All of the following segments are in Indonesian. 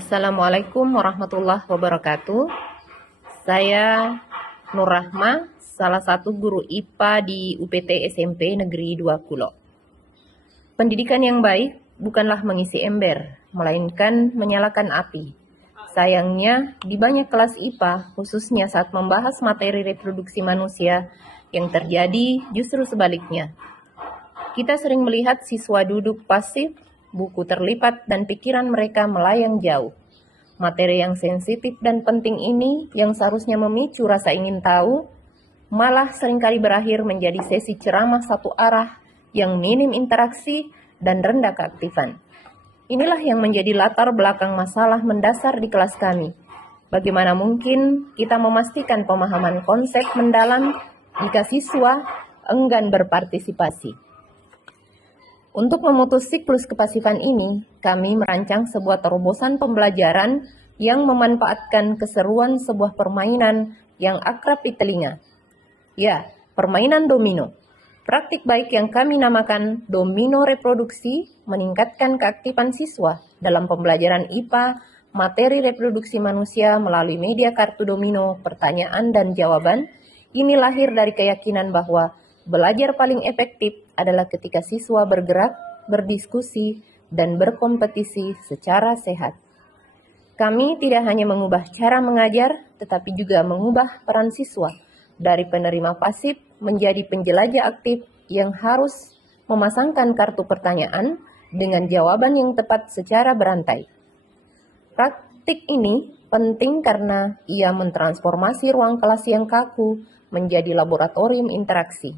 Assalamualaikum warahmatullahi wabarakatuh. Saya Nur Rahma, salah satu guru IPA di UPT SMP Negeri 2 Kulo. Pendidikan yang baik bukanlah mengisi ember, melainkan menyalakan api. Sayangnya, di banyak kelas IPA, khususnya saat membahas materi reproduksi manusia, yang terjadi justru sebaliknya. Kita sering melihat siswa duduk pasif, buku terlipat, dan pikiran mereka melayang jauh. Materi yang sensitif dan penting ini yang seharusnya memicu rasa ingin tahu, malah seringkali berakhir menjadi sesi ceramah satu arah yang minim interaksi dan rendah keaktifan. Inilah yang menjadi latar belakang masalah mendasar di kelas kami. Bagaimana mungkin kita memastikan pemahaman konsep mendalam jika siswa enggan berpartisipasi? Untuk memutus siklus kepasifan ini, kami merancang sebuah terobosan pembelajaran yang memanfaatkan keseruan sebuah permainan yang akrab di telinga. Ya, permainan domino. Praktik baik yang kami namakan domino reproduksi meningkatkan keaktifan siswa dalam pembelajaran IPA, materi reproduksi manusia melalui media kartu domino, pertanyaan dan jawaban. Ini lahir dari keyakinan bahwa belajar paling efektif adalah ketika siswa bergerak, berdiskusi, dan berkompetisi secara sehat. Kami tidak hanya mengubah cara mengajar, tetapi juga mengubah peran siswa dari penerima pasif menjadi penjelajah aktif yang harus memasangkan kartu pertanyaan dengan jawaban yang tepat secara berantai. Praktik ini penting karena ia mentransformasi ruang kelas yang kaku menjadi laboratorium interaksi,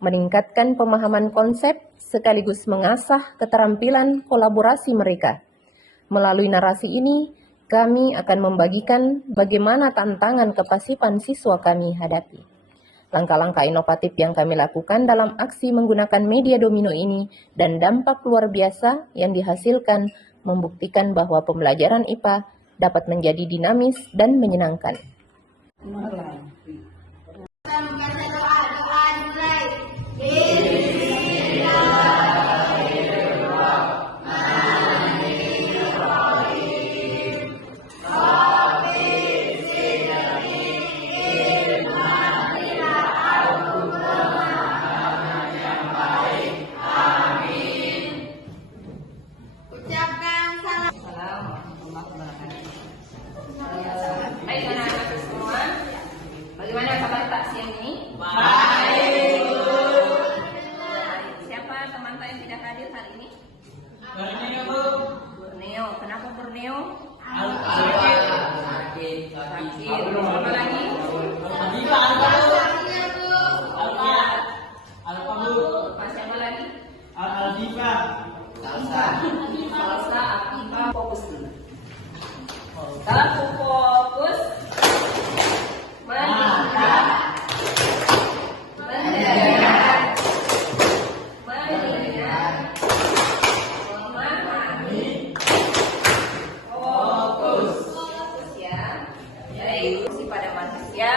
meningkatkan pemahaman konsep sekaligus mengasah keterampilan kolaborasi mereka. Melalui narasi ini, kami akan membagikan bagaimana tantangan kepasifan siswa kami hadapi. Langkah-langkah inovatif yang kami lakukan dalam aksi menggunakan media domino ini dan dampak luar biasa yang dihasilkan membuktikan bahwa pembelajaran IPA dapat menjadi dinamis dan menyenangkan. Baik anak-anak semua, bagaimana kabar tak siang ini? Baik. Siapa teman-teman yang tidak hadir hari ini? Borneo, Bu. Borneo, kenapa Borneo? Sakit. Apa lagi? Siapa lagi? Aldiva. Salsa, Afifa, fokus dulu. Satu fokus, meningkat, mendengar, memahami, fokus ya. Jadi pada manusia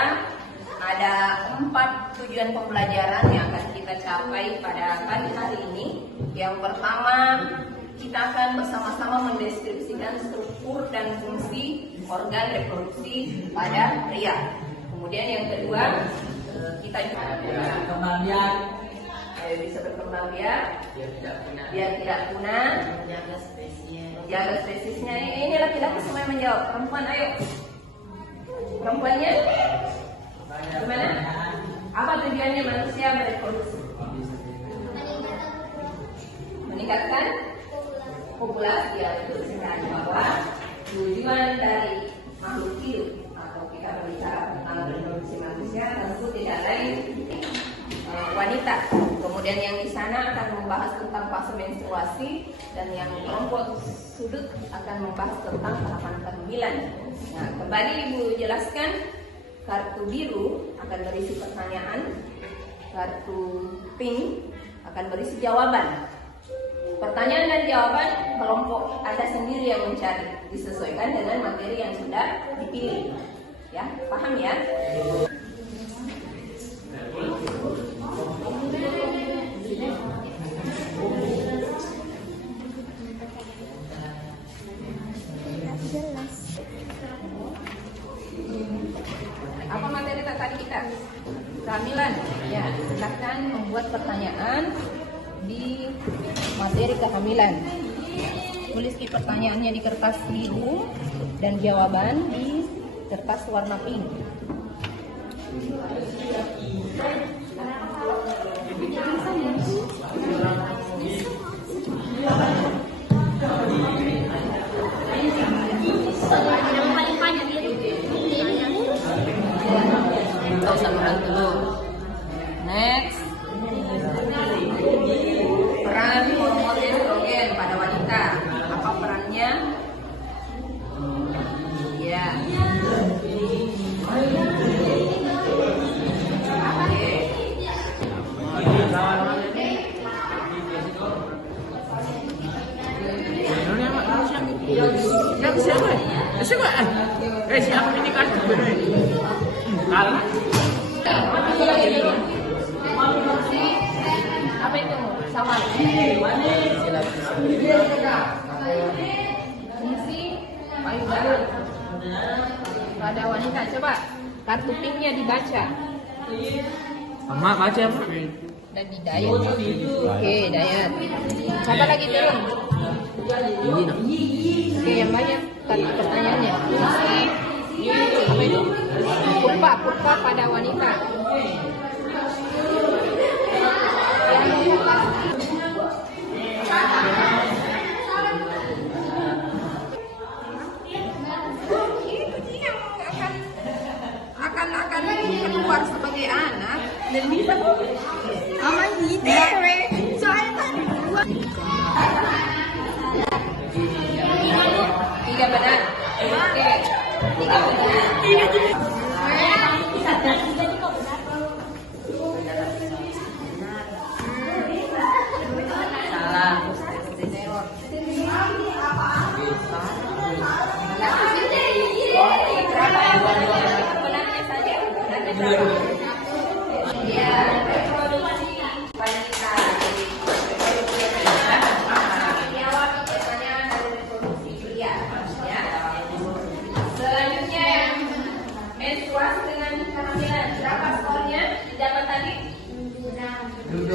ada 4 tujuan pembelajaran yang akan kita capai pada pagi hari ini. Yang pertama, kita akan bersama-sama mendeskripsikan struktur dan fungsi organ reproduksi pada pria. Kemudian yang kedua, kita Kembang biak. bisa berkembang biak, biar tidak punah, menjaga spesiesnya. Ini laki-laki semua yang menjawab. Perempuan, ayo. Perempuannya, gimana? Apa tujuannya manusia bereproduksi? Meningkatkan populasi, ya, itu sebenarnya bahwa tujuan dari makhluk hidup atau kita berbicara tentang reproduksi manusia tentu tidak lain wanita. Kemudian yang di sana akan membahas tentang fase menstruasi dan yang kelompok sudut akan membahas tentang tahapan kehamilan. Nah, kembali Ibu jelaskan, kartu biru akan berisi pertanyaan, kartu pink akan berisi jawaban. Pertanyaan dan jawaban kelompok Anda sendiri yang mencari, disesuaikan dengan materi yang sudah dipilih. Ya, paham ya? Belajar akan membuat pertanyaan di materi kehamilan. Tulis pertanyaannya di kertas biru dan jawaban di kertas warna pink. Tahu saluran dulu. Next. Peran hormon estrogen pada wanita. Apa perannya? Ya. Siapa ini kan? Kalah. Apa itu? Sama. Fungsi payudara pada wanita. Coba kartu pinknya dibaca. Mama baca. Dan di diet. Oke, diet. Apa lagi turun? Oke, yang banyak kartu pertanyaannya. Fungsi apa itu? Purpa pada wanita. akan keluar sebagai anak dan bisa sama gitu. Soalnya kan tiga benar. Oke, tiga benar. Salah. Ya, reproduksi wanita. Jawab pertanyaan dari reproduksi pria. Ya. Selanjutnya yang menstruasi dengan kehamilan. Berapa skornya? Didapat tadi? 2